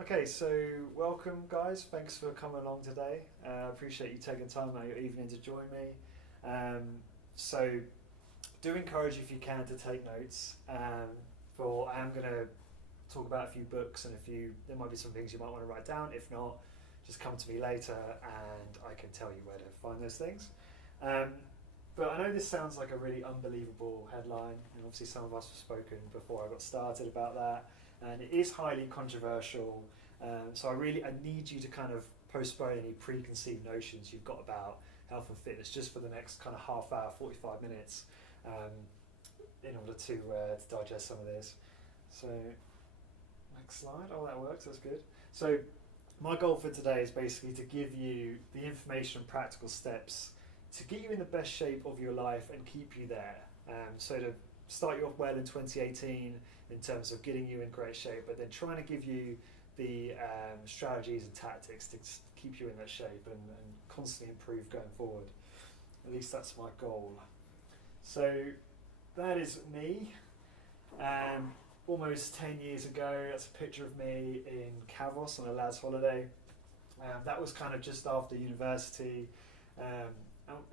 Okay, so welcome, guys. Thanks for coming along today. I appreciate you taking time out of your evening to join me. So, do encourage you if you can to take notes. For I am going to talk about a few books and a few. There might be some things you might want to write down. If not, just come to me later and I can tell you where to find those things. Um, but I know this sounds like a really unbelievable headline, and obviously some of us have spoken before I got started about that, and it is highly controversial. So I need you to kind of postpone any preconceived notions you've got about health and fitness just for the next kind of half hour, 45 minutes, um, in order to digest some of this. So next slide. Oh, that works. That's good. So my goal for today is basically to give you the information and practical steps to get you in the best shape of your life and keep you there. So to start you off well in 2018 in terms of getting you in great shape, but then trying to give you the strategies and tactics to keep you in that shape and constantly improve going forward. At least that's my goal. So that is me. Almost 10 years ago, that's a picture of me in Kavos on a lad's holiday. That was kind of just after university.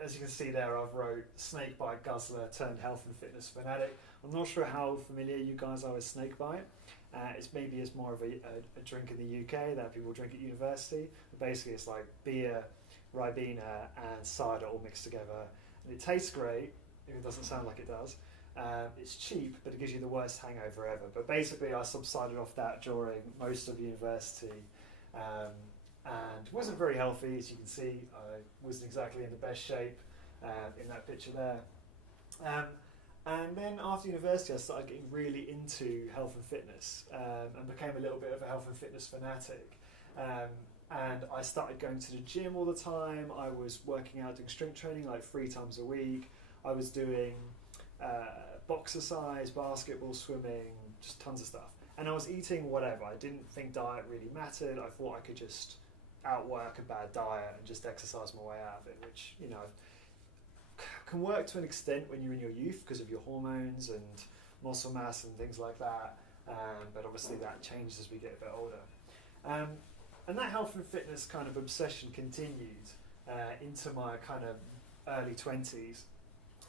As you can see there, I've wrote Snakebite Guzzler turned health and fitness fanatic. I'm not sure how familiar you guys are with Snakebite. It's more of a drink in the UK that people drink at university. But basically, it's like beer, Ribena, and cider all mixed together. And it tastes great, if it doesn't sound like it does. It's cheap, but it gives you the worst hangover ever. But basically, I subsided off that during most of university. And wasn't very healthy, as you can see. I wasn't exactly in the best shape in that picture there. And then after university, I started getting really into health and fitness and became a little bit of a health and fitness fanatic. And I started going to the gym all the time. I was working out, doing strength training like 3 times a week. I was doing boxercise, basketball, swimming, just tons of stuff. And I was eating whatever. I didn't think diet really mattered. I thought I could just outwork a bad diet and just exercise my way out of it, which can work to an extent when you're in your youth because of your hormones and muscle mass and things like that. But obviously that changes as we get a bit older. And that health and fitness kind of obsession continued into my kind of early 20s.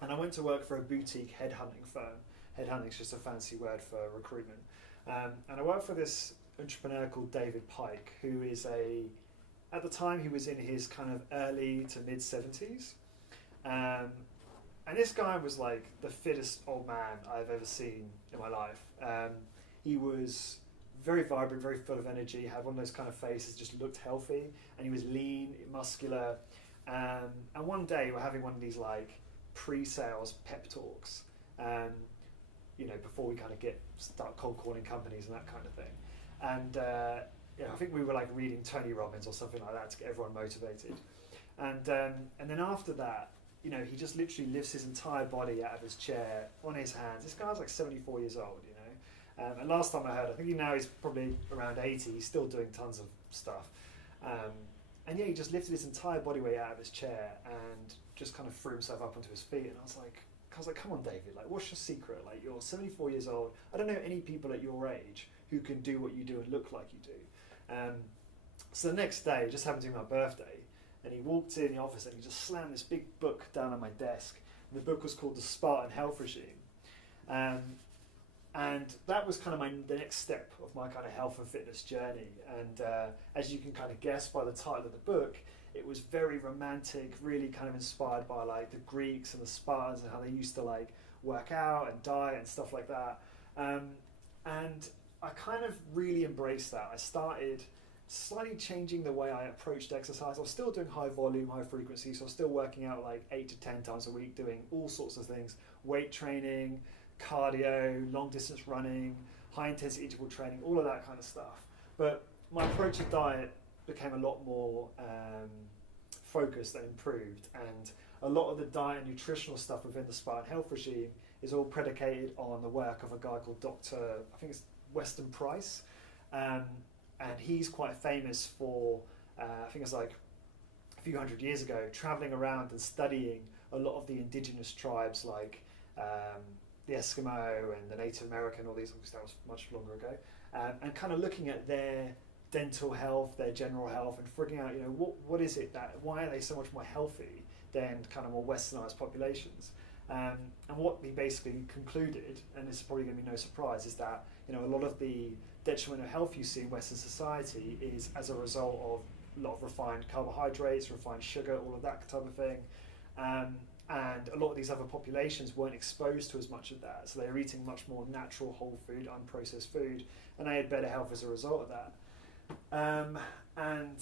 And I went to work for a boutique headhunting firm. Headhunting is just a fancy word for recruitment. And I worked for this entrepreneur called David Pike, who is at the time he was in his kind of early to mid 70s. And this guy was like the fittest old man I've ever seen in my life. He was very vibrant, very full of energy, had one of those kind of faces, just looked healthy, and he was lean, muscular. And one day we're having one of these like pre-sales pep talks, before we kind of start cold calling companies and that kind of thing. And I think we were like reading Tony Robbins or something like that to get everyone motivated. And then after that, he just literally lifts his entire body out of his chair on his hands. This guy's like 74 years old, and last time I heard, I think now he's probably around 80. He's still doing tons of stuff. And he just lifted his entire body weight out of his chair and just kind of threw himself up onto his feet. And I was like, come on, David, like, what's your secret? Like, you're 74 years old. I don't know any people at your age who can do what you do and look like you do. So the next day, just happened to be my birthday, and he walked in the office and he just slammed this big book down on my desk. And the book was called The Spartan Health Regime. And that was kind of the next step of my kind of health and fitness journey. And as you can kind of guess by the title of the book, it was very romantic, really kind of inspired by like the Greeks and the Spartans and how they used to like work out and diet and stuff like that. And I kind of really embraced that. I started slightly changing the way I approached exercise. I was still doing high volume, high frequency, so I was still working out like 8 to 10 times a week, doing all sorts of things, weight training, cardio, long distance running, high intensity interval training, all of that kind of stuff. But my approach to diet became a lot more focused and improved, and a lot of the diet and nutritional stuff within the Spartan Health Regime is all predicated on the work of a guy called Dr. I think it's Weston Price, and he's quite famous for I think it's like a few hundred years ago traveling around and studying a lot of the indigenous tribes like the Eskimo and the Native American, all these, obviously that was much longer ago, and kind of looking at their dental health, their general health, and figuring out, what is it why are they so much more healthy than kind of more westernized populations? And what he basically concluded, and this is probably going to be no surprise, is that a lot of the detrimental health you see in Western society is as a result of a lot of refined carbohydrates, refined sugar, all of that type of thing. And a lot of these other populations weren't exposed to as much of that, so they were eating much more natural, whole food, unprocessed food, and they had better health as a result of that. And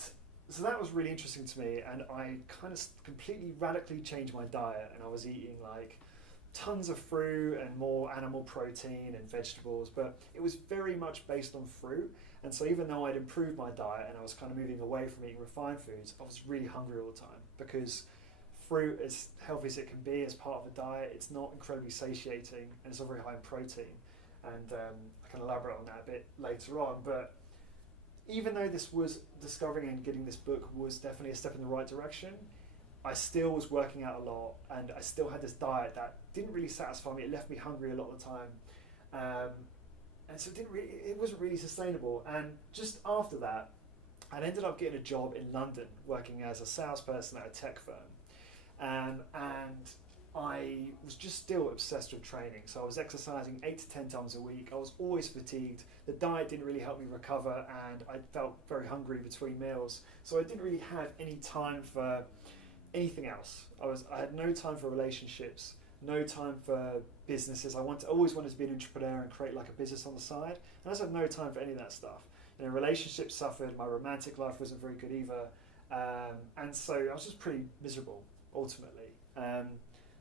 so that was really interesting to me, and I kind of completely radically changed my diet, and I was eating like tons of fruit and more animal protein and vegetables, but it was very much based on fruit. And so even though I'd improved my diet and I was kind of moving away from eating refined foods, I was really hungry all the time, because fruit, as healthy as it can be as part of a diet, it's not incredibly satiating, and it's not very high in protein. And I can elaborate on that a bit later on, but even though this was discovering and getting this book was definitely a step in the right direction, I still was working out a lot, and I still had this diet that didn't really satisfy me. It left me hungry a lot of the time, and so it wasn't really sustainable. And just after that, I'd ended up getting a job in London working as a salesperson at a tech firm, and I was just still obsessed with training. So I was exercising 8 to 10 times a week. I was always fatigued. The diet didn't really help me recover, and I felt very hungry between meals. So I didn't really have any time for anything else. I had no time for relationships, no time for businesses. I always wanted to be an entrepreneur and create like a business on the side, and I just had no time for any of that stuff. Relationships suffered. My romantic life wasn't very good either, and so I was just pretty miserable ultimately.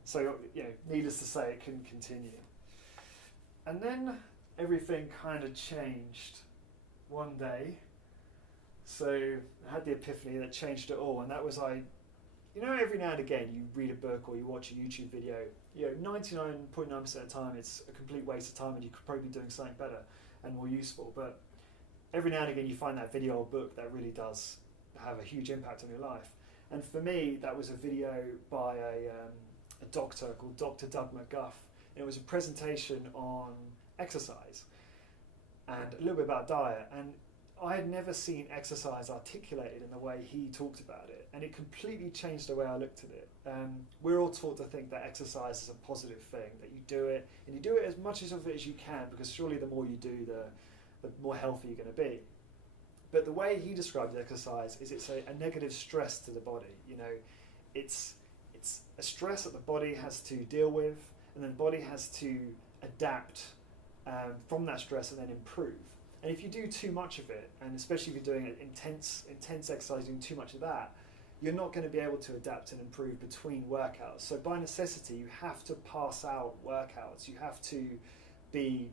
So, needless to say, it couldn't continue. And then everything kind of changed one day. So I had the epiphany that changed it all, and that was every now and again you read a book or you watch a YouTube video, 99.9% of the time it's a complete waste of time and you could probably be doing something better and more useful. But every now and again you find that video or book that really does have a huge impact on your life. And for me, that was a video by a doctor called Dr. Doug McGuff. And it was a presentation on exercise and a little bit about diet. And I had never seen exercise articulated in the way he talked about it, and it completely changed the way I looked at it. We're all taught to think that exercise is a positive thing, that you do it, and you do it as much of it as you can, because surely the more you do, the more healthy you're going to be. But the way he described exercise is it's a negative stress to the body. It's a stress that the body has to deal with, and then the body has to adapt from that stress and then improve. And if you do too much of it, and especially if you're doing intense exercise, doing too much of that, you're not going to be able to adapt and improve between workouts. So by necessity, you have to pass out workouts. You have to be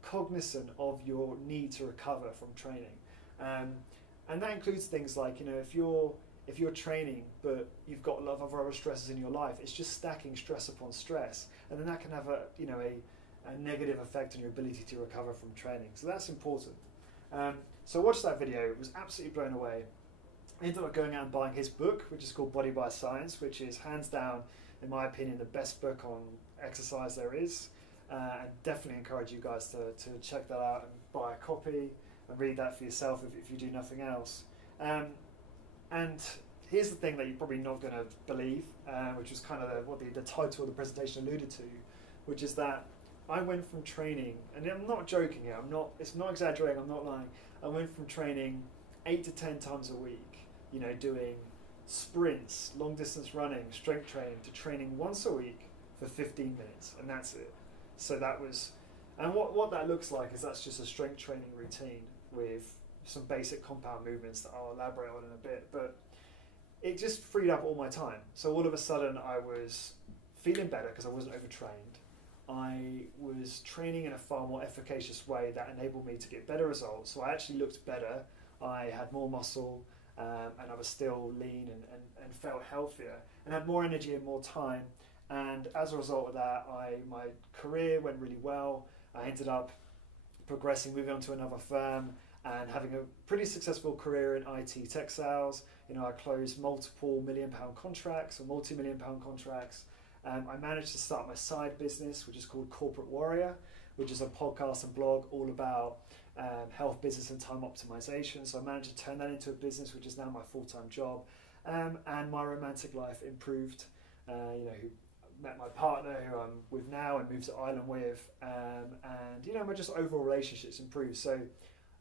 cognizant of your need to recover from training. And that includes things like, if you're training but you've got a lot of other stresses in your life, it's just stacking stress upon stress, and then that can have a negative effect on your ability to recover from training. So that's important. So I watched that video, was absolutely blown away. I ended up going out and buying his book, which is called Body by Science, which is hands down, in my opinion, the best book on exercise there is. And definitely encourage you guys to check that out and buy a copy and read that for yourself if you do nothing else. And here's the thing that you're probably not going to believe, which was kind of what the title of the presentation alluded to, which is that I went from training, and I'm not joking here, it's not exaggerating, I'm not lying, I went from training 8 to 10 times a week, doing sprints, long distance running, strength training, to training once a week for 15 minutes, and that's it. So that was, and what that looks like is that's just a strength training routine with some basic compound movements that I'll elaborate on in a bit, but it just freed up all my time. So all of a sudden I was feeling better because I wasn't overtrained. I was training in a far more efficacious way that enabled me to get better results. So I actually looked better, I had more muscle, and I was still lean and felt healthier and had more energy and more time. And as a result of that, my career went really well. I ended up progressing, moving on to another firm and having a pretty successful career in IT tech sales. I closed multiple £1 million contracts or multi-million-pound contracts. I managed to start my side business, which is called Corporate Warrior, which is a podcast and blog all about health business and time optimization. So I managed to turn that into a business, which is now my full-time job. And my romantic life improved. Who met my partner, who I'm with now, and moved to Ireland with, and my just overall relationships improved. So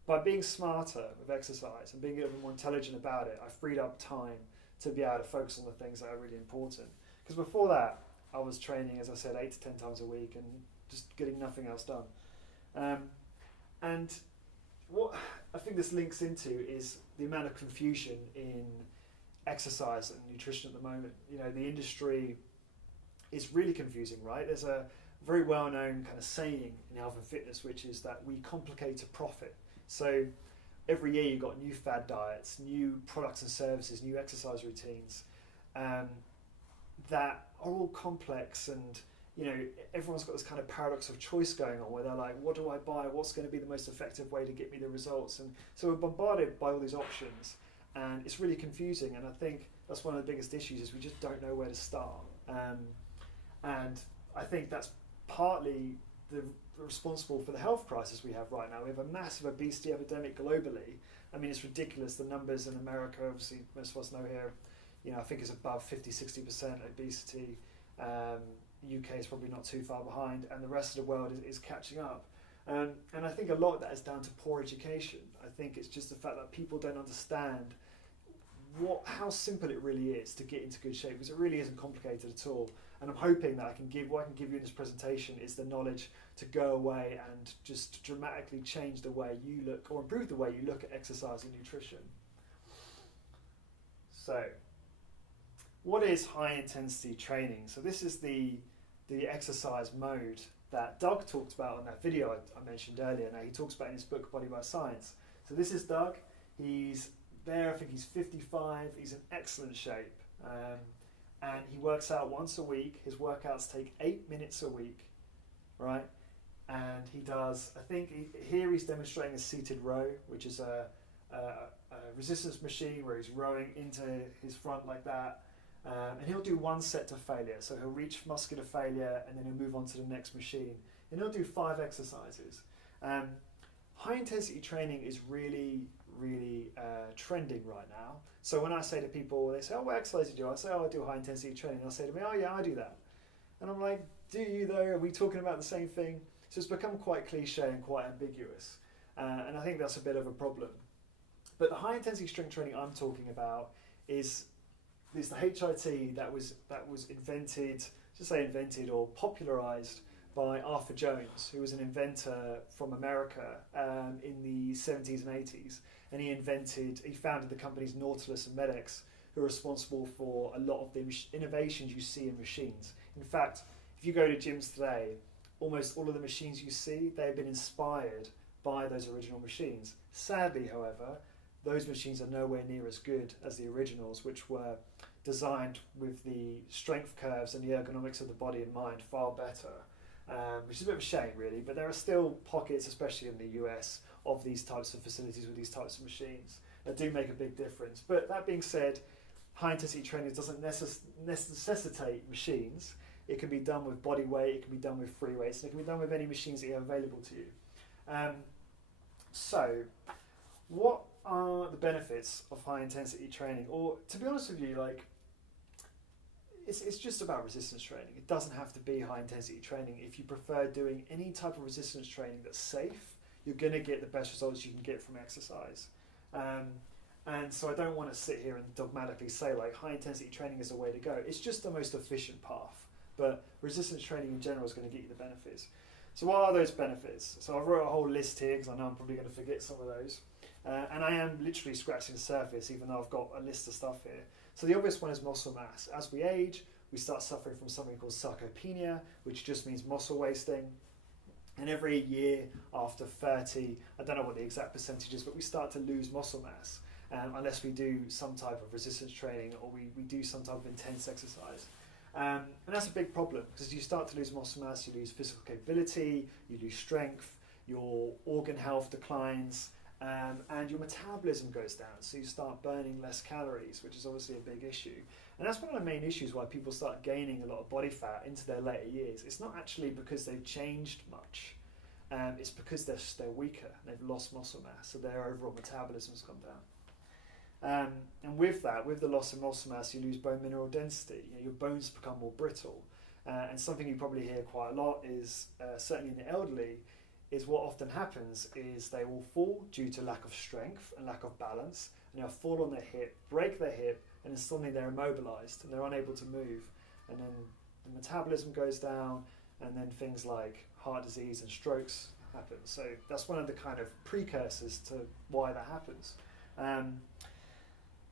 by being smarter with exercise and being a little bit more intelligent about it, I freed up time to be able to focus on the things that are really important. Because before that, I was training, as I said, 8 to 10 times a week and just getting nothing else done. And what I think this links into is the amount of confusion in exercise and nutrition at the moment. The industry is really confusing, right? There's a very well-known kind of saying in health and fitness, which is that we complicate a profit. So every year you've got new fad diets, new products and services, new exercise routines that are all complex, and everyone's got this kind of paradox of choice going on where they're like, what do I buy? What's going to be the most effective way to get me the results? And so we're bombarded by all these options, and it's really confusing. And I think that's one of the biggest issues, is we just don't know where to start. And I think that's partly responsible for the health crisis we have right now. We have a massive obesity epidemic globally. I mean, it's ridiculous. The numbers in America, obviously, most of us know here, I think is above 50-60% obesity. UK is probably not too far behind, and the rest of the world is catching up. And I think a lot of that is down to poor education. I think it's just the fact that people don't understand how simple it really is to get into good shape, because it really isn't complicated at all. And I'm hoping that what I can give you in this presentation is the knowledge to go away and just dramatically change the way you look, or improve the way you look at exercise and nutrition. So, what is high intensity training? So this is the exercise mode that Doug talked about on that video I mentioned earlier. Now he talks about in his book, Body by Science. So this is Doug. He's there, I think he's 55. He's in excellent shape. And he works out once a week. His workouts take 8 minutes a week, right? And he does, I think here he's demonstrating a seated row, which is a resistance machine where he's rowing into his front like that. And he'll do one set to failure. So he'll reach muscular failure, and then he'll move on to the next machine. And he'll do 5 exercises. High intensity training is really, really trending right now. So when I say to people, they say, oh, what exercise do you do? I say, oh, I do high intensity training. They'll say to me, oh yeah, I do that. And I'm like, do you though? Are we talking about the same thing? So it's become quite cliche and quite ambiguous. And I think that's a bit of a problem. But the high intensity strength training I'm talking about is the HIT that was invented, just say invented or popularized by Arthur Jones, who was an inventor from America in the 70s and 80s. And he founded the companies Nautilus and Med-X, who are responsible for a lot of the innovations you see in machines. In fact, if you go to gyms today, almost all of the machines you see, they've been inspired by those original machines. Sadly, however, those machines are nowhere near as good as the originals, which were designed with the strength curves and the ergonomics of the body in mind far better, which is a bit of a shame really, but there are still pockets, especially in the US, of these types of facilities with these types of machines that do make a big difference. But that being said, high intensity training doesn't necessitate machines. It can be done with body weight, it can be done with free weights, and it can be done with any machines that you have available to you. So, what are the benefits of high intensity training? Or to be honest with you, it's just about resistance training. It doesn't have to be high intensity training. If you prefer doing any type of resistance training that's safe, you're going to get the best results you can get from exercise. And so I don't want to sit here and dogmatically say high intensity training is the way to go. It's just the most efficient path. But resistance training in general is going to get you the benefits. So what are those benefits? So I've wrote a whole list here because I know I'm probably going to forget some of those. And I am literally scratching the surface, even though I've got a list of stuff here. So the obvious one is muscle mass. As we age, we start suffering from something called sarcopenia, which just means muscle wasting. And every year after 30, I don't know what the exact percentage is, but we start to lose muscle mass unless we do some type of resistance training or we do some type of intense exercise. And that's a big problem, because as you start to lose muscle mass, you lose physical capability, you lose strength, your organ health declines, and your metabolism goes down, so you start burning less calories, which is obviously a big issue. And that's one of the main issues why people start gaining a lot of body fat into their later years. It's not actually because they've changed much. it's because they're weaker. They've lost muscle mass, so their overall metabolism's gone down. And with that, with the loss of muscle mass, you lose bone mineral density. Your bones become more brittle. And something you probably hear quite a lot is, certainly in the elderly, is what often happens is they will fall due to lack of strength and lack of balance, and they'll fall on their hip, break their hip, and then suddenly they're immobilized and they're unable to move. And then the metabolism goes down, and then things like heart disease and strokes happen. So that's one of the kind of precursors to why that happens.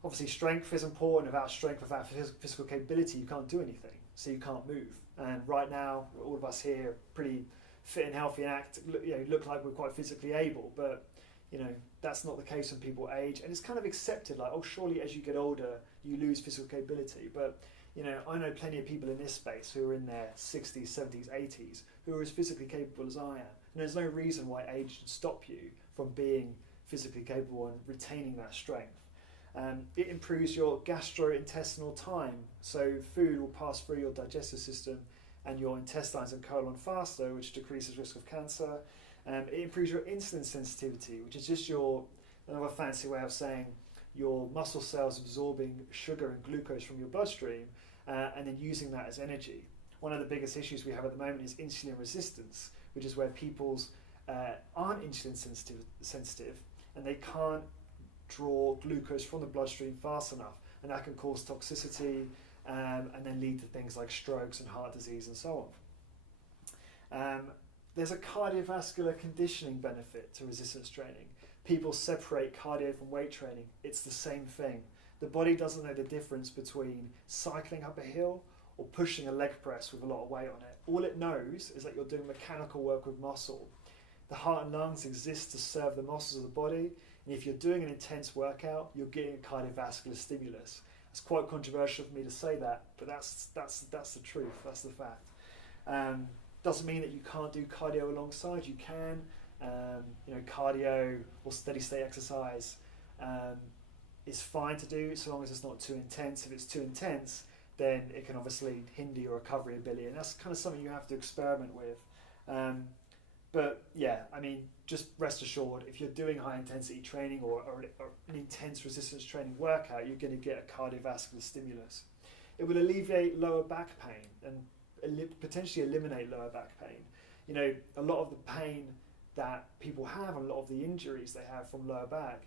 Obviously, strength is important. Without strength, without physical capability, you can't do anything. So you can't move. And right now, all of us here are pretty fit and healthy and look like we're quite physically able. But that's not the case when people age. And it's kind of accepted, like, oh, surely as you get older, you lose physical capability. But I know plenty of people in this space who are in their 60s, 70s, 80s who are as physically capable as I am. And there's no reason why age should stop you from being physically capable and retaining that strength. It improves your gastrointestinal time, so food will pass through your digestive system and your intestines and colon faster, which decreases risk of cancer. It improves your insulin sensitivity, which is just another fancy way of saying your muscle cells absorbing sugar and glucose from your bloodstream and then using that as energy. One of the biggest issues we have at the moment is insulin resistance, which is where people's aren't insulin sensitive and they can't draw glucose from the bloodstream fast enough, and that can cause toxicity and then lead to things like strokes and heart disease and so on. There's a cardiovascular conditioning benefit to resistance training. People separate cardio from weight training. It's the same thing. The body doesn't know the difference between cycling up a hill or pushing a leg press with a lot of weight on it. All it knows is that you're doing mechanical work with muscle. The heart and lungs exist to serve the muscles of the body, and if you're doing an intense workout, you're getting a cardiovascular stimulus. It's quite controversial for me to say that, but that's the truth, that's the fact. Doesn't mean that you can't do cardio alongside, you can. Cardio or steady state exercise is fine to do so long as it's not too intense. If it's too intense, then it can obviously hinder your recovery ability, and that's kind of something you have to experiment with. But yeah, just rest assured, if you're doing high intensity training or an intense resistance training workout, you're going to get a cardiovascular stimulus. It will alleviate lower back pain and potentially eliminate lower back pain. A lot of the pain that people have and a lot of the injuries they have from lower back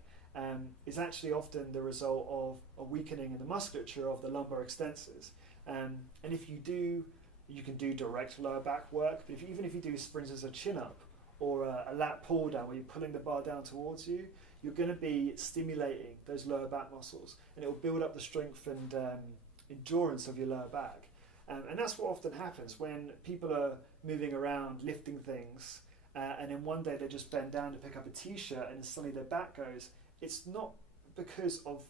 is actually often the result of a weakening in the musculature of the lumbar extensors. And if you can do direct lower back work, but even if you do, for instance, a chin-up or a lat pull-down where you're pulling the bar down towards you, you're going to be stimulating those lower back muscles, and it will build up the strength and endurance of your lower back. And that's what often happens when people are moving around, lifting things, and then one day they just bend down to pick up a t-shirt and suddenly their back goes. It's not because of...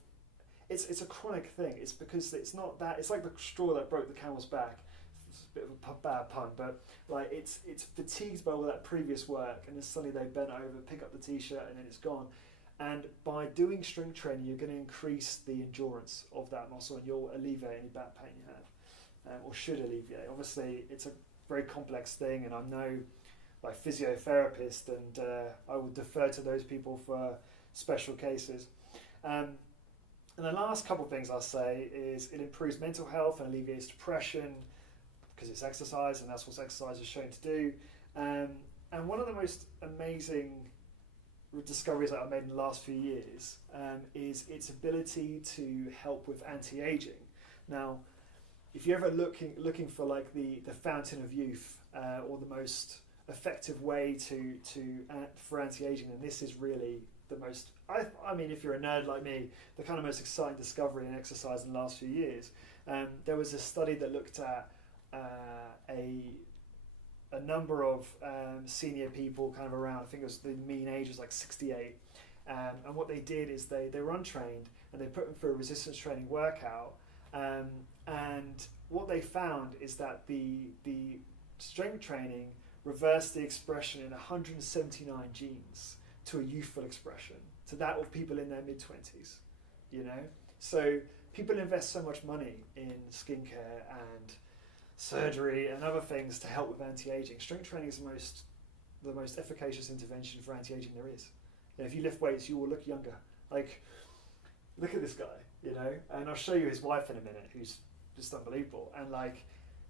It's a chronic thing. It's because it's not that... It's like the straw that broke the camel's back. It's a bit of a bad pun, but like it's fatigued by all that previous work, and then suddenly they bend over, pick up the t-shirt, and then it's gone. And by doing strength training, you're going to increase the endurance of that muscle, and you'll alleviate any back pain you have, or should alleviate. Obviously, it's a very complex thing, and I'm no physiotherapist, and I will defer to those people for special cases. And the last couple of things I'll say is it improves mental health and alleviates depression, because it's exercise, and that's what exercise is shown to do. And one of the most amazing discoveries that I've made in the last few years is its ability to help with anti-aging. Now, if you're ever looking for like the fountain of youth or the most effective way for anti-aging, then this is really the most, if you're a nerd like me, the kind of most exciting discovery in exercise in the last few years. There was a study that looked at a number of senior people kind of around, I think it was the mean age was like 68, and what they did is they were untrained and they put them through a resistance training workout, and what they found is that the strength training reversed the expression in 179 genes to a youthful expression, to that of people in their mid-20s, So people invest so much money in skincare and surgery and other things to help with anti-aging. Strength training is the most the most efficacious intervention for anti-aging there is. You know, if you lift weights, you will look younger. Like, look at this guy, you know, and I'll show you his wife in a minute, who's just unbelievable. And like,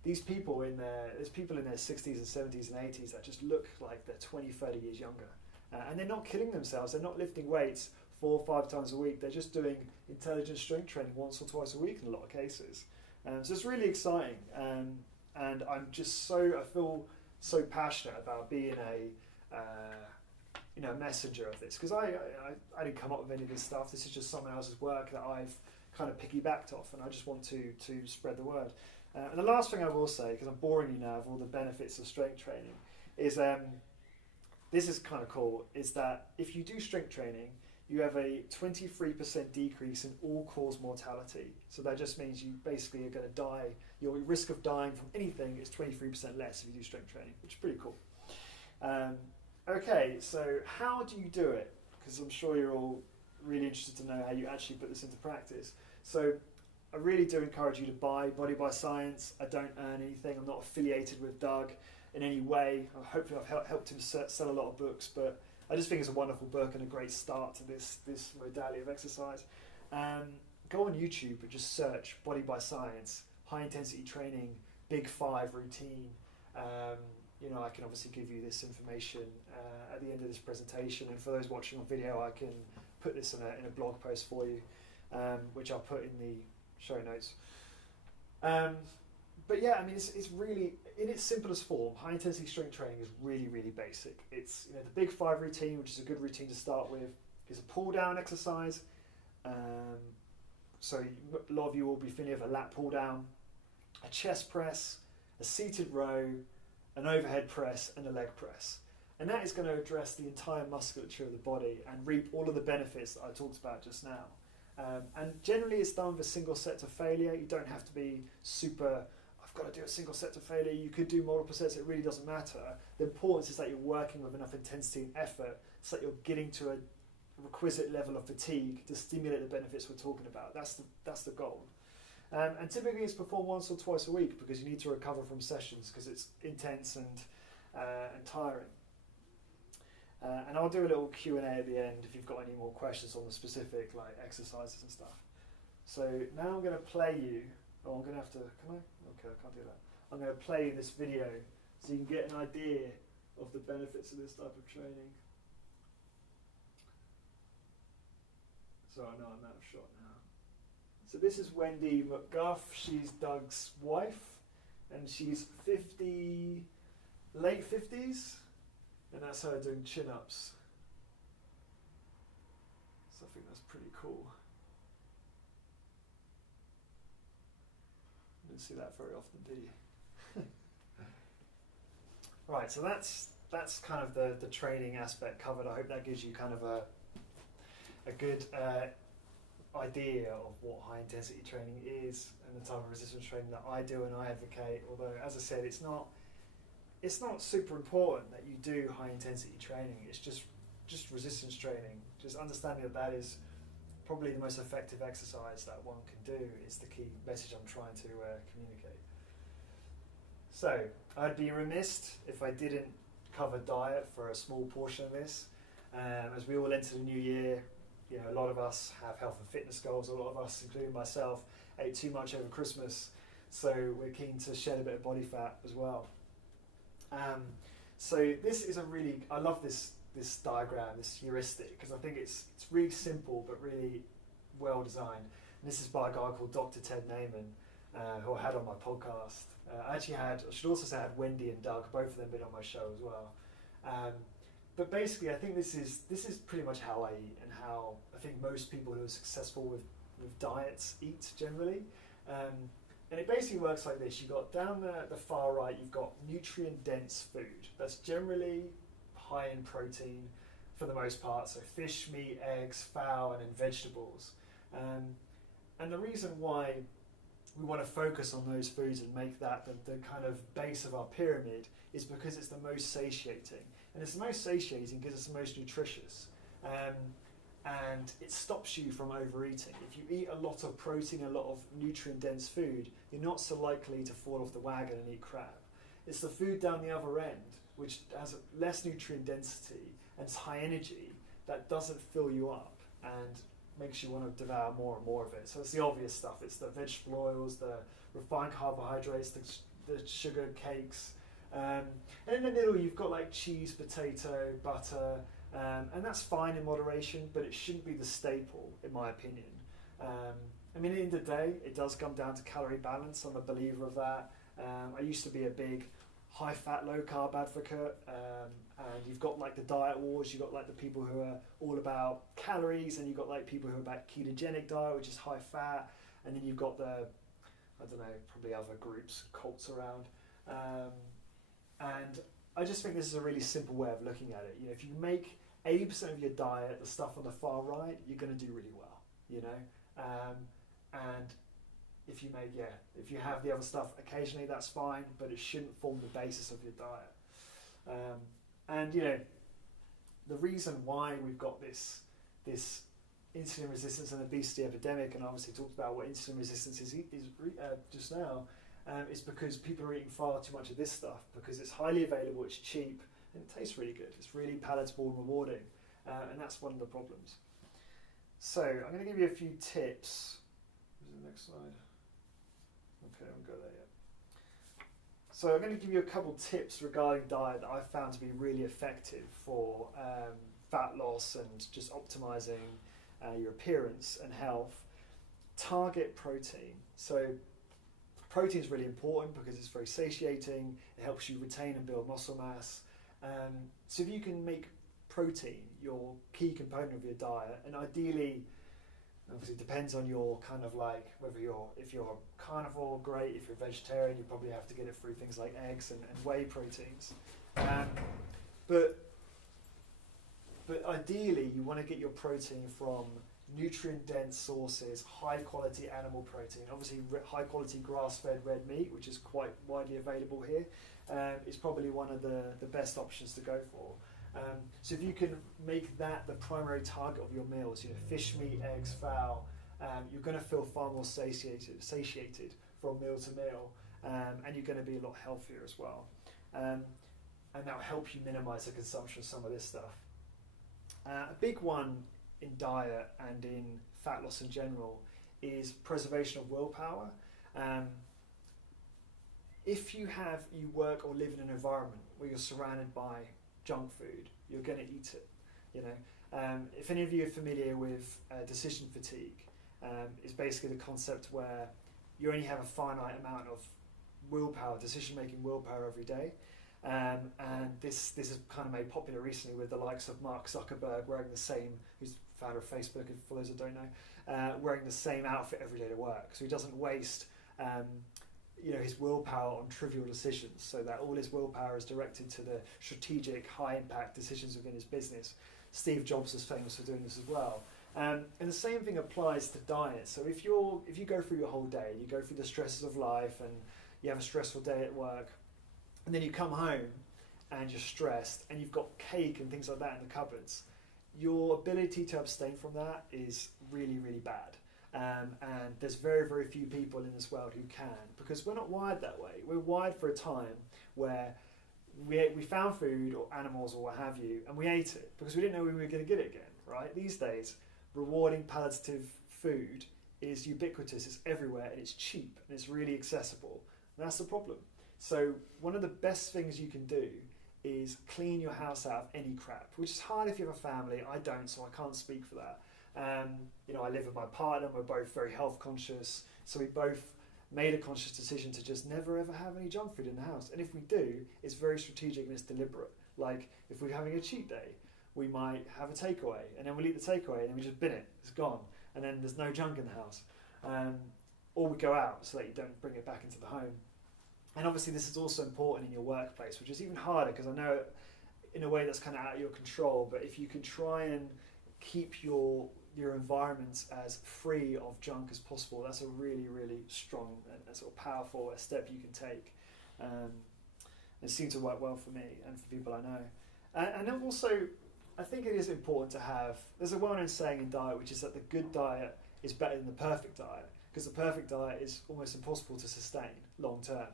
there's people in their 60s and 70s and 80s that just look like they're 20, 30 years younger. And they're not killing themselves. They're not lifting weights 4 or 5 times a week. They're just doing intelligent strength training once or twice a week in a lot of cases. So it's really exciting. And I feel so passionate about being a messenger of this, because I didn't come up with any of this stuff. This is just someone else's work that I've kind of piggybacked off, and I just want to spread the word. And the last thing I will say, because I'm boring you now of all the benefits of strength training, is this is kind of cool, is that if you do strength training, you have a 23% decrease in all-cause mortality. So that just means you basically are going to die. Your risk of dying from anything is 23% less if you do strength training, which is pretty cool. Okay, so how do you do it? Because I'm sure you're all really interested to know how you actually put this into practice. So I really do encourage you to buy Body by Science. I don't earn anything. I'm not affiliated with Doug in any way. Hopefully I've helped him sell a lot of books, but I just think it's a wonderful book and a great start to this modality of exercise. Go on YouTube and just search Body by Science, high intensity training, Big 5 routine. You know, I can obviously give you this information at the end of this presentation, and for those watching on video, I can put this in a blog post for you, which I'll put in the show notes. But yeah, I mean, it's really, in its simplest form, high intensity strength training is really, really basic. It's, you know, the Big 5 routine, which is a good routine to start with, is a pull down exercise. So a lot of you will be familiar with a lat pull down, a chest press, a seated row, an overhead press, and a leg press. And that is going to address the entire musculature of the body and reap all of the benefits that I talked about just now. And generally it's done with a single set to failure. You don't have to be super, I've got to do a single set to failure. You could do multiple sets, it really doesn't matter. The importance is that you're working with enough intensity and effort so that you're getting to a requisite level of fatigue to stimulate the benefits we're talking about. That's the goal. And typically it's performed once or twice a week because you need to recover from sessions because it's intense and tiring. And I'll do a little Q&A at the end if you've got any more questions on the specific like exercises and stuff. So now I'm going to play you, I'm going to have to, can I? Okay, I can't do that. I'm going to play you this video so you can get an idea of the benefits of this type of training. So I know I'm out of shot now. So this is Wendy McGuff. She's Doug's wife, and she's 50, late 50s, and that's her doing chin-ups. So I think that's pretty cool. You don't see that very often, do you? Right, so that's kind of the training aspect covered. I hope that gives you kind of a good idea of what high intensity training is and the type of resistance training that I do and I advocate. Although, as I said, it's not super important that you do high intensity training. It's just resistance training. Just understanding that is probably the most effective exercise that one can do is the key message I'm trying to communicate. So I'd be remiss if I didn't cover diet for a small portion of this. As we all enter the new year, you know, a lot of us have health and fitness goals. A lot of us, including myself, ate too much over Christmas, so we're keen to shed a bit of body fat as well. So this is I love this diagram, this heuristic, because I think it's really simple but really well designed. And this is by a guy called Dr. Ted Naiman, who I had on my podcast. I should also say I had Wendy and Doug, both of them been on my show as well. But basically, I think this is pretty much how I eat and how I think most people who are successful with diets eat generally. And it basically works like this. You've got down the far right, you've got nutrient-dense food. That's generally high in protein for the most part. So fish, meat, eggs, fowl, and then vegetables. And the reason why we want to focus on those foods and make that the kind of base of our pyramid is because it's the most satiating. And it's the most satiating because it's the most nutritious. And it stops you from overeating. If you eat a lot of protein, a lot of nutrient-dense food, you're not so likely to fall off the wagon and eat crap. It's the food down the other end, which has less nutrient density and it's high energy, that doesn't fill you up and makes you want to devour more and more of it. So it's the obvious stuff. It's the vegetable oils, the refined carbohydrates, the sugar cakes. And in the middle, you've got like cheese, potato, butter, and that's fine in moderation, but it shouldn't be the staple, in my opinion. I mean, at the end of the day, it does come down to calorie balance. I'm a believer of that. I used to be a big high-fat, low-carb advocate, and you've got like the diet wars. You've got like the people who are all about calories, and you've got like people who are about ketogenic diet, which is high-fat, and then you've got the, I don't know, probably other groups, cults around. And I just think this is a really simple way of looking at it. You know, if you make 80% of your diet the stuff on the far right, you're going to do really well, you know. And if you make, if you have the other stuff occasionally, that's fine, but it shouldn't form the basis of your diet. And you know, the reason why we've got this insulin resistance and obesity epidemic, and obviously talked about what insulin resistance is just now, is because people are eating far too much of this stuff because it's highly available, it's cheap, and it tastes really good. It's really palatable and rewarding, and that's one of the problems. So I'm going to give you a few tips. Where's the next slide? Okay, I haven't got there yet. So I'm going to give you a couple tips regarding diet that I've found to be really effective for fat loss and just optimizing your appearance and health. Target protein. So protein is really important because it's very satiating. It helps you retain and build muscle mass. So if you can make protein your key component of your diet, and ideally, obviously it depends on your kind of like if you're a carnivore, great. If you're vegetarian, you probably have to get it through things like eggs and whey proteins. But ideally, you want to get your protein from nutrient-dense sources, high-quality animal protein. Obviously, high-quality grass-fed red meat, which is quite widely available here, is probably one of the best options to go for. So if you can make that the primary target of your meals, you know, fish, meat, eggs, fowl, you're going to feel far more satiated from meal to meal, and you're going to be a lot healthier as well. And that will help you minimize the consumption of some of this stuff. A big one in diet and in fat loss in general is preservation of willpower. If you work or live in an environment where you're surrounded by junk food, you're going to eat it. You know, if any of you are familiar with decision fatigue, it's basically the concept where you only have a finite amount of willpower, decision-making willpower every day. And this is kind of made popular recently with the likes of Mark Zuckerberg wearing the same, who's the founder of Facebook, and for those that don't know, wearing the same outfit every day to work. So he doesn't waste his willpower on trivial decisions, so that all his willpower is directed to the strategic, high-impact decisions within his business. Steve Jobs is famous for doing this as well. And the same thing applies to diet. So if you go through your whole day, you go through the stresses of life, and you have a stressful day at work, and then you come home and you're stressed, and you've got cake and things like that in the cupboards, your ability to abstain from that is really, really bad. And there's very, very few people in this world who can, because we're not wired that way. We're wired for a time where we found food or animals or what have you, and we ate it because we didn't know we were going to get it again, right? These days, rewarding palliative food is ubiquitous, it's everywhere, and it's cheap, and it's really accessible. And that's the problem. So one of the best things you can do is clean your house out of any crap, which is hard if you have a family. I don't, so I can't speak for that. I live with my partner, we're both very health conscious, so we both made a conscious decision to just never ever have any junk food in the house. And if we do, it's very strategic and it's deliberate. Like if we're having a cheat day, we might have a takeaway, and then we'll eat the takeaway, and then we just bin it, it's gone, and then there's no junk in the house. Or we go out so that you don't bring it back into the home. And obviously this is also important in your workplace, which is even harder because I know in a way that's kind of out of your control, but if you can try and keep your environment as free of junk as possible, that's a really, really strong and sort of powerful step you can take. It seems to work well for me and for people I know. And then also, I think it is important to have, there's a well-known saying in diet, which is that the good diet is better than the perfect diet, because the perfect diet is almost impossible to sustain long term.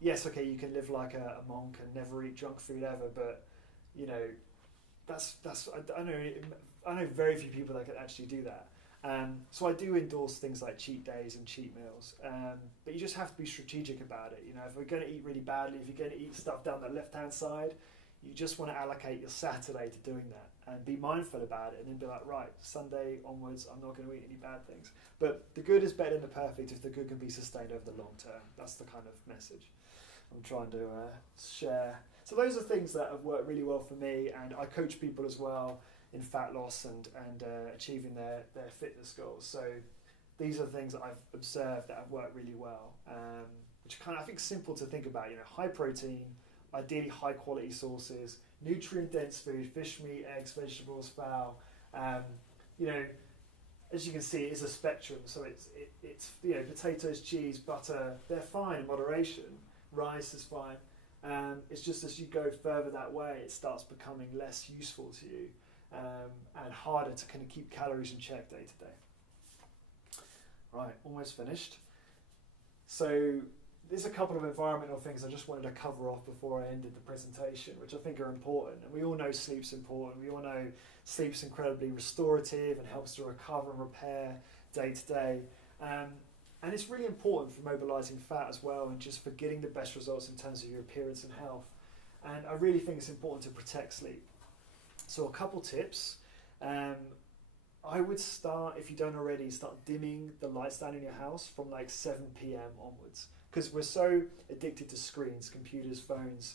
yes, okay, you can live like a monk and never eat junk food ever, but you know, I know very few people that can actually do that. So I do endorse things like cheat days and cheat meals, but you just have to be strategic about it. You know, if we're going to eat really badly, if you're going to eat stuff down the left-hand side, you just want to allocate your Saturday to doing that and be mindful about it, and then be like, right, Sunday onwards, I'm not going to eat any bad things. But the good is better than the perfect if the good can be sustained over the long term. That's the kind of message I'm trying to share. So those are things that have worked really well for me, and I coach people as well in fat loss and achieving their fitness goals. So these are things that I've observed that have worked really well, which are kind of, I think, simple to think about. You know, high protein, ideally high quality sources, nutrient dense food, fish, meat, eggs, vegetables, fowl. You know, as you can see, it is a spectrum. So it's you know, potatoes, cheese, butter, they're fine in moderation. Rice is fine. It's just as you go further that way, it starts becoming less useful to you, and harder to kind of keep calories in check day to day. Right, almost finished. So there's a couple of environmental things I just wanted to cover off before I ended the presentation, which I think are important. And we all know sleep's important. We all know sleep's incredibly restorative and helps to recover and repair day to day. And it's really important for mobilizing fat as well, and just for getting the best results in terms of your appearance and health. And I really think it's important to protect sleep. So a couple tips. I would start, if you don't already, start dimming the lights down in your house from like 7 p.m. onwards. Because we're so addicted to screens, computers, phones,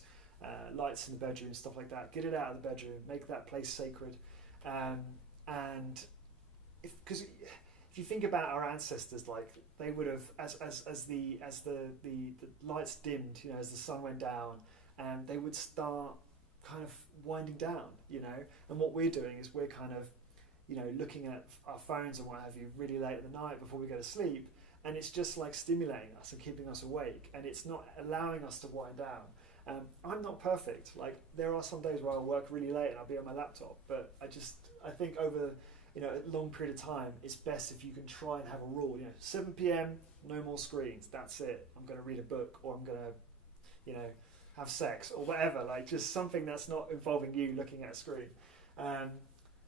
lights in the bedroom, stuff like that. Get it out of the bedroom, make that place sacred. And because if you think about our ancestors, like they would have, as the lights dimmed, you know, as the sun went down, and they would start kind of winding down, you know. And what we're doing is we're kind of, you know, looking at our phones and what have you really late at the night before we go to sleep, and it's just like stimulating us and keeping us awake, and it's not allowing us to wind down. I'm not perfect. Like there are some days where I'll work really late and I'll be on my laptop, but I think over, you know, a long period of time, it's best if you can try and have a rule. You know, 7 p.m. no more screens. That's it. I'm going to read a book, or I'm going to, you know, have sex or whatever. Like just something that's not involving you looking at a screen.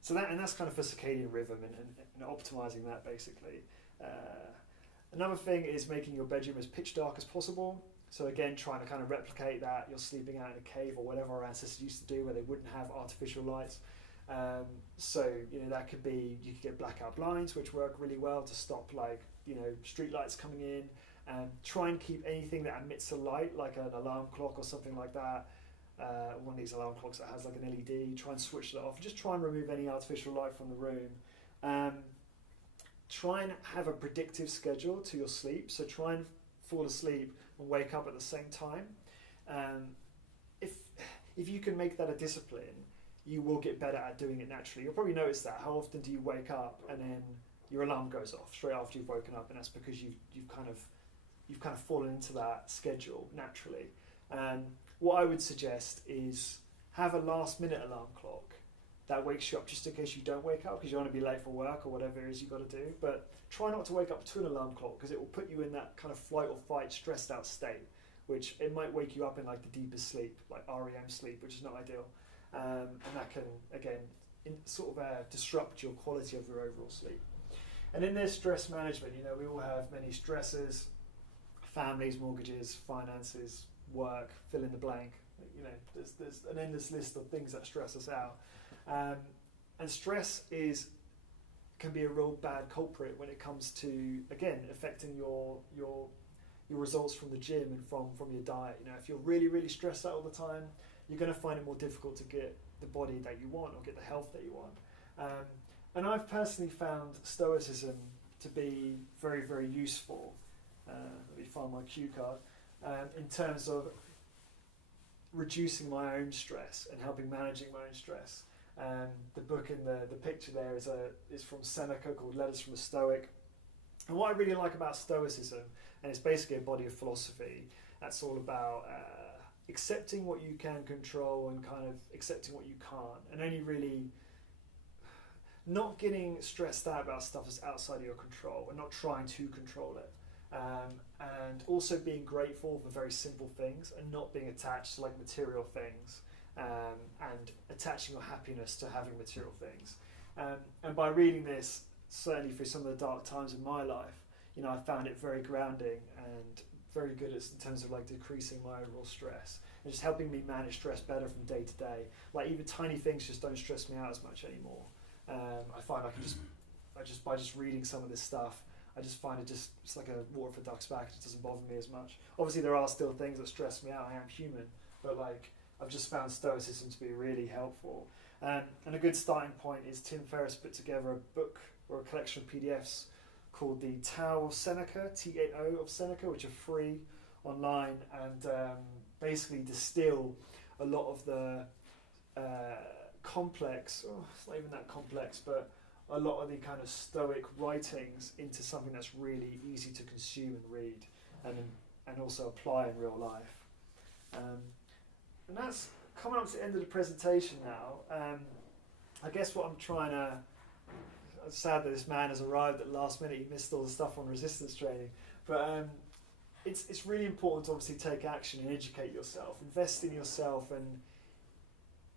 So that's kind of for circadian rhythm and optimizing that basically. Another thing is making your bedroom as pitch dark as possible. So again, trying to kind of replicate that. You're sleeping out in a cave or whatever our ancestors used to do, where they wouldn't have artificial lights. So you know, that could be, you could get blackout blinds, which work really well to stop, like, you know, street lights coming in. Try and keep anything that emits a light, like an alarm clock or something like that. One of these alarm clocks that has like an LED. Try and switch that off. Just try and remove any artificial light from the room. Try and have a predictive schedule to your sleep. So try and fall asleep and wake up at the same time. If you can make that a discipline, you will get better at doing it naturally. You'll probably notice that. How often do you wake up and then your alarm goes off straight after you've woken up, and that's because you've kind of fallen into that schedule naturally. What I would suggest is have a last minute alarm clock that wakes you up just in case you don't wake up because you want to be late for work or whatever it is you've got to do. But try not to wake up to an alarm clock, because it will put you in that kind of flight or fight, stressed out state, which it might wake you up in like the deepest sleep, like REM sleep, which is not ideal. And that can, again, disrupt your quality of your overall sleep. And then there's stress management. You know, we all have many stresses: families, mortgages, finances, work, fill in the blank. You know, there's an endless list of things that stress us out. And stress can be a real bad culprit when it comes to, again, affecting your results from the gym and from your diet. You know, if you're really, really stressed out all the time, you're going to find it more difficult to get the body that you want or get the health that you want. And I've personally found Stoicism to be very, very useful. Let me find my cue card. In terms of reducing my own stress and helping managing my own stress. The book in the picture there is from Seneca, called Letters from a Stoic. And what I really like about Stoicism, and it's basically a body of philosophy that's all about accepting what you can control and kind of accepting what you can't, and only really not getting stressed out about stuff that's outside of your control and not trying to control it. and also being grateful for very simple things and not being attached to like material things, and attaching your happiness to having material things. And by reading this, certainly through some of the dark times in my life, you know, I found it very grounding and very good in terms of like decreasing my overall stress and just helping me manage stress better from day to day. Like even tiny things just don't stress me out as much anymore. I find by just reading some of this stuff, I just find it's like a water for ducks back. It doesn't bother me as much. Obviously there are still things that stress me out. I am human, but like I've just found Stoicism to be really helpful. And a good starting point is Tim Ferriss put together a book or a collection of PDFs called the Tao of Seneca, T-A-O of Seneca, which are free online and basically distill a lot of the complex, it's not even that complex, but a lot of the kind of Stoic writings into something that's really easy to consume and read and also apply in real life. And that's coming up to the end of the presentation now. I guess what I'm trying to... It's sad that this man has arrived at the last minute. He missed all the stuff on resistance training. But it's really important to obviously take action and educate yourself, invest in yourself, and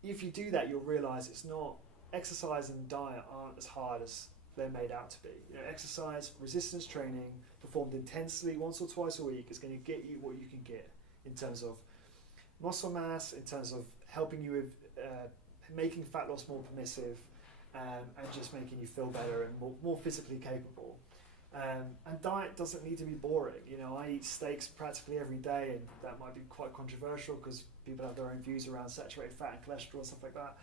if you do that, you'll realise it's not... Exercise and diet aren't as hard as they're made out to be. You know, exercise, resistance training, performed intensely once or twice a week is going to get you what you can get in terms of muscle mass, in terms of helping you with making fat loss more permissive, and just making you feel better and more physically capable. And diet doesn't need to be boring. You know, I eat steaks practically every day, and that might be quite controversial because people have their own views around saturated fat and cholesterol and stuff like that.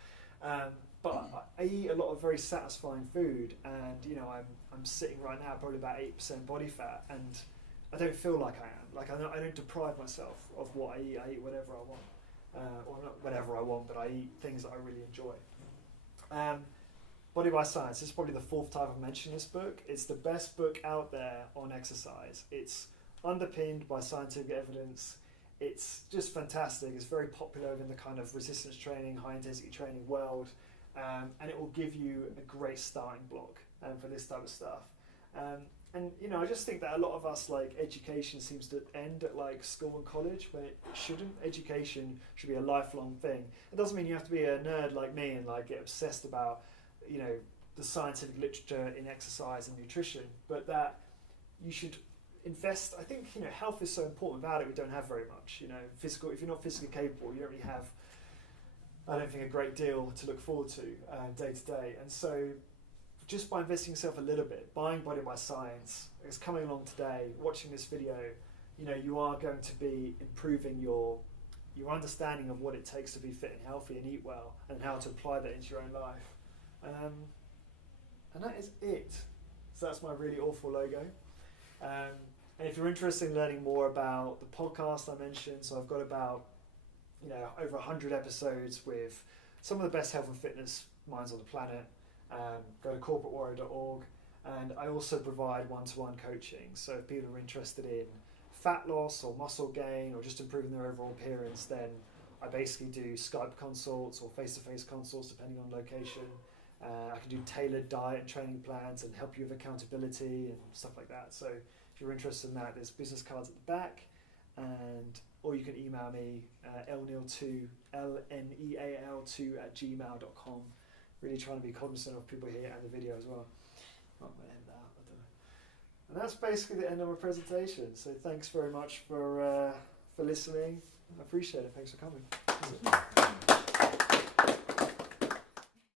But I eat a lot of very satisfying food, and you know, I'm sitting right now probably about 8% body fat, and I don't feel like I am. Like I don't deprive myself of what I eat. I eat whatever I want, or not whatever I want, but I eat things that I really enjoy. Body by Science, this is probably the fourth time I've mentioned this book. It's the best book out there on exercise. It's underpinned by scientific evidence. It's just fantastic. It's very popular in the kind of resistance training, high intensity training world, and it will give you a great starting block for this type of stuff. And you know, I just think that a lot of us, like, education seems to end at like school and college when it shouldn't. Education should be a lifelong thing. It doesn't mean you have to be a nerd like me and like get obsessed about, you know, the scientific literature in exercise and nutrition, but that you should invest. I think, you know, health is so important. Without it, we don't have very much. You know, if you're not physically capable, you don't really have, I don't think, a great deal to look forward to day to day. And so just by investing yourself a little bit, buying Body by Science, is coming along today, watching this video, you know, you are going to be improving your understanding of what it takes to be fit and healthy and eat well, and how to apply that into your own life. And that is it. So that's my really awful logo. And if you're interested in learning more about the podcast I mentioned, so I've got about, you know, over 100 episodes with some of the best health and fitness minds on the planet. Go to corporatewarrior.org, and I also provide one-to-one coaching. So if people are interested in fat loss or muscle gain or just improving their overall appearance, then I basically do Skype consults or face-to-face consults depending on location. I can do tailored diet and training plans and help you with accountability and stuff like that. So if you're interested in that, there's business cards at the back, or you can email me lneal2 lneal2@gmail.com. Really trying to be cognizant of people here and the video as well. I'm going to end that, I don't know. And that's basically the end of my presentation. So thanks very much for listening. I appreciate it. Thanks for coming.